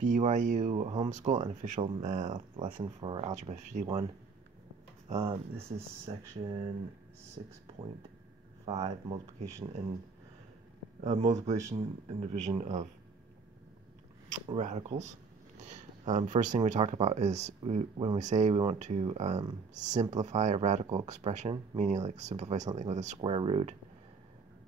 BYU Homeschool Unofficial Math Lesson for Algebra 51. This is section 6.5, multiplication and division of radicals. First thing we talk about is when we say we want to simplify a radical expression, meaning like simplify something with a square root.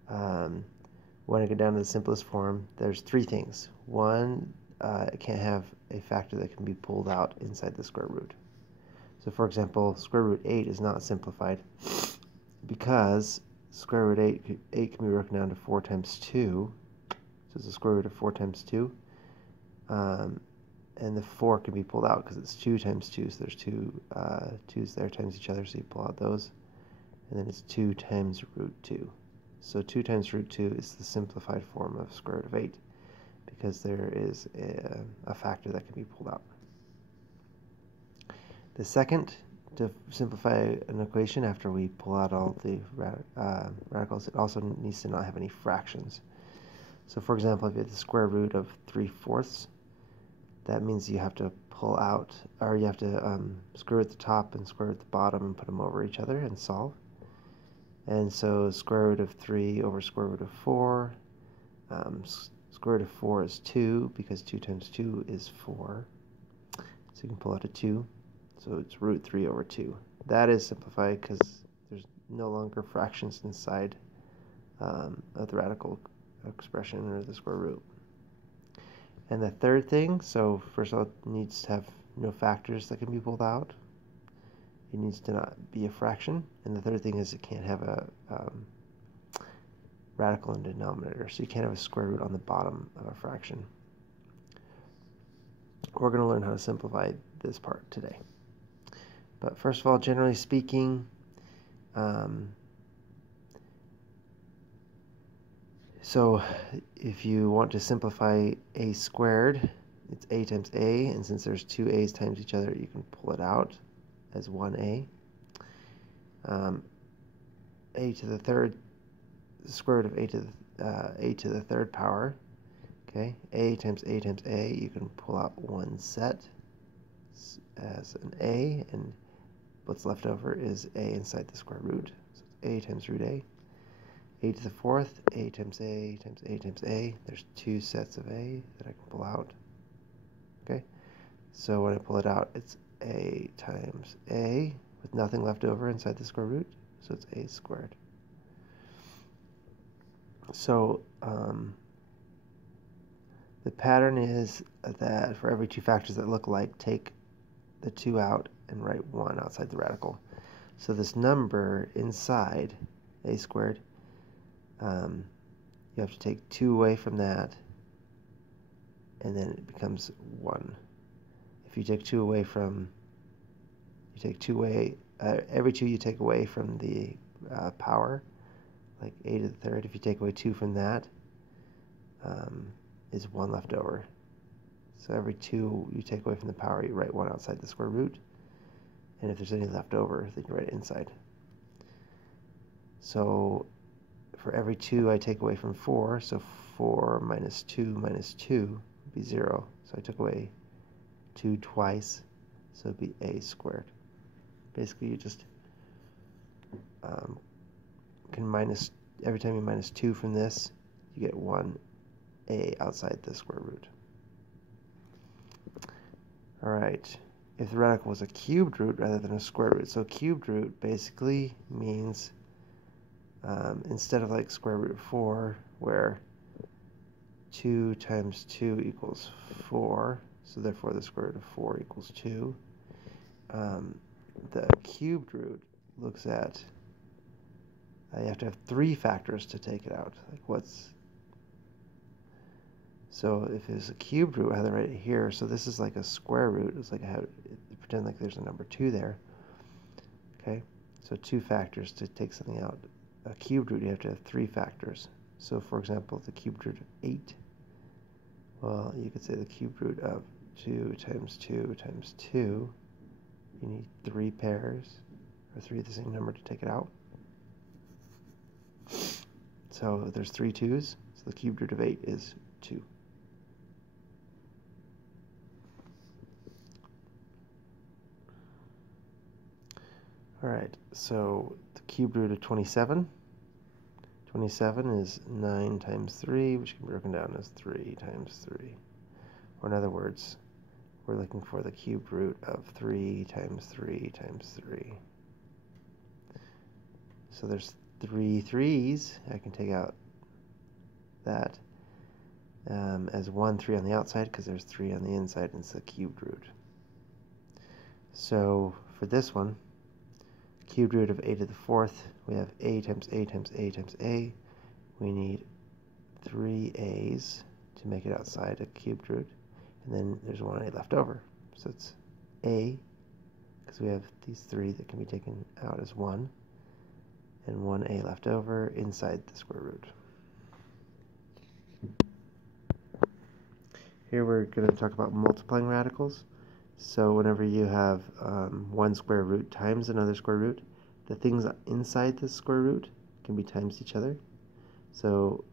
When I get down to the simplest form, there's three things. One, it can't have a factor that can be pulled out inside the square root. So for example, square root 8 is not simplified because square root 8 can be broken down to 4 times 2. So it's the square root of 4 times 2. And the 4 can be pulled out because it's 2 times 2. So there's two 2's there times each other, so you pull out those. And then it's 2 times root 2. So 2 times root 2 is the simplified form of square root of 8 because there is a factor that can be pulled out. The second, to simplify an equation after we pull out all the radicals, it also needs to not have any fractions. So for example, if you have the square root of 3/4, that means you have to pull out, or you have to square root at the top and square root at the bottom and put them over each other and solve. And so square root of 3 over square root of 4, square root of 4 is 2 because 2 times 2 is 4. So you can pull out a 2. So it's root 3 over 2. That is simplified because there's no longer fractions inside of the radical expression or the square root. And the third thing, so first of all, it needs to have no factors that can be pulled out. It needs to not be a fraction. And the third thing is it can't have a radical in the denominator. So you can't have a square root on the bottom of a fraction. We're going to learn how to simplify this part today. But first of all, generally speaking, so if you want to simplify a squared, it's a times a, and since there's two a's times each other, you can pull it out as 1a. A to the third, the square root of a to the third power. Okay, a times a times a, you can pull out one set as an a, and what's left over is a inside the square root. So it's a times root a. A to the fourth, a times a times a times a. There's two sets of a that I can pull out. Okay, so when I pull it out, it's a times a with nothing left over inside the square root, so it's a squared. So the pattern is that for every two factors that look alike, take the 2 out and write 1 outside the radical. So this number inside a squared, you have to take 2 away from that, and then it becomes 1. If you take 2 away from, every 2 you take away from the power, like a to the third, if you take away 2 from that, is 1 left over. So every 2 you take away from the power, you write 1 outside the square root, and if there's any left over, then you write it inside. So for every 2 I take away from 4, so 4 minus 2 would be 0. So I took away 2 twice, so it'd be a squared. Basically, you just can minus, every time you minus 2 from this, you get 1a outside the square root. Alright, if the radical was a cubed root rather than a square root, so cubed root basically means instead of like square root of 4, where 2 times 2 equals 4, so therefore the square root of 4 equals 2, the cubed root looks at, you have to have 3 factors to take it out. Like so if it's a cubed root, I have to write it here. So this is like a square root. It's like pretend like there's a number 2 there. Okay, so 2 factors to take something out. A cubed root, you have to have 3 factors. So for example, the cubed root of 8, well, you could say the cubed root of 2 times 2 times 2, you need 3 pairs, or 3 of the same number to take it out. So there's 3 2's, so the cubed root of 8 is 2. Alright, so the cube root of 27. 27 is 9 times 3, which can be broken down as 3 times 3. Or in other words, we're looking for the cube root of 3 times 3 times 3. So there's 3 3's. I can take out that as 1 3 on the outside because there's 3 on the inside and it's the cubed root. So for this one, cubed root of a to the fourth, we have a times a times a times a. We need 3 a's to make it outside a cubed root, and then there's 1 a left over. So it's a, because we have these 3 that can be taken out as 1, and 1 a left over inside the square root. Here we're going to talk about multiplying radicals. So whenever you have one square root times another square root, the things inside the square root can be times each other. So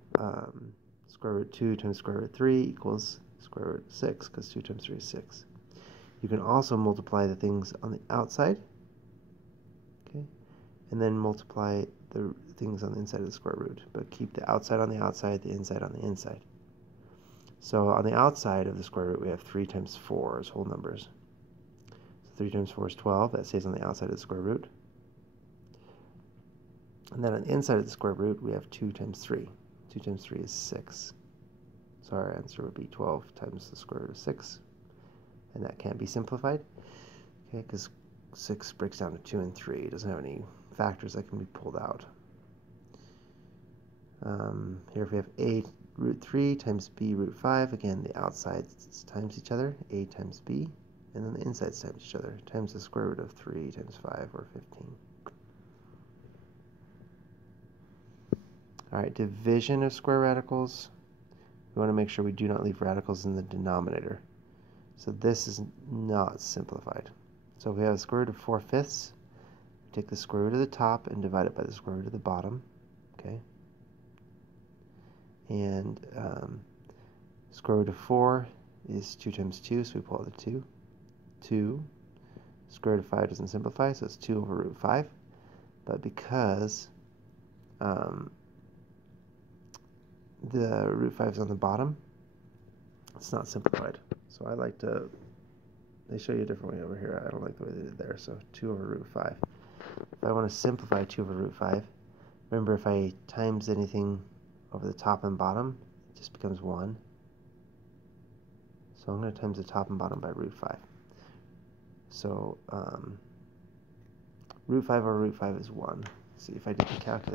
square root 2 times square root 3 equals square root 6, because 2 times 3 is 6. You can also multiply the things on the outside, okay, and then multiply the things on the inside of the square root, but keep the outside on the outside, the inside on the inside. So on the outside of the square root, we have 3 times 4 as whole numbers. So 3 times 4 is 12. That stays on the outside of the square root. And then on the inside of the square root, we have 2 times 3. 2 times 3 is 6. So our answer would be 12 times the square root of 6. And that can't be simplified, okay, because 6 breaks down to 2 and 3. It doesn't have any factors that can be pulled out. Here if we have a root 3 times b root 5, again the outsides times each other, a times b, and then the insides times each other, times the square root of 3 times 5, or 15. Alright, division of square radicals. We want to make sure we do not leave radicals in the denominator. So this is not simplified. So if we have a square root of 4/5, we take the square root of the top and divide it by the square root of the bottom. Okay. And square root of 4 is 2 times 2, so we pull out the 2. 2. Square root of 5 doesn't simplify, so it's 2 over root 5. But because the root 5 is on the bottom, it's not simplified. So I like to, they show you a different way over here. I don't like the way they did there, so 2 over root 5. If I want to simplify 2 over root 5, remember if I times anything over the top and bottom, it just becomes 1. So I'm going to times the top and bottom by root 5. So root 5 over root 5 is 1. See if I did the calculation.